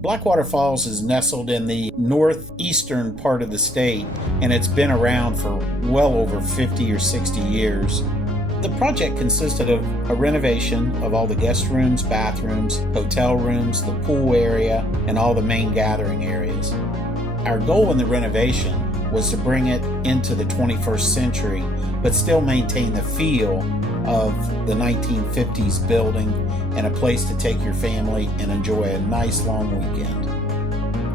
Blackwater Falls is nestled in the northeastern part of the state, and it's been around for well over 50 or 60 years. The project consisted of a renovation of all the guest rooms, bathrooms, hotel rooms, the pool area, and all the main gathering areas. Our goal in the renovation was to bring it into the 21st century, but still maintain the feel of the 1950s building and a place to take your family and enjoy a nice long weekend.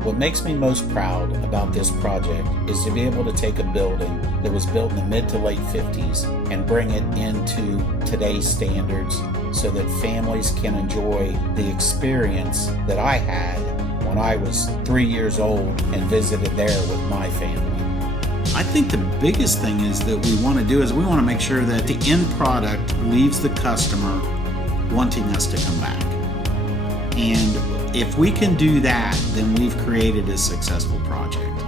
What makes me most proud about this project is to be able to take a building that was built in the mid to late 50s and bring it into today's standards so that families can enjoy the experience that I had when I was 3 years old and visited there with my family. I think the biggest thing is that we want to do is we want to make sure that the end product leaves the customer wanting us to come back. And if we can do that, then we've created a successful project.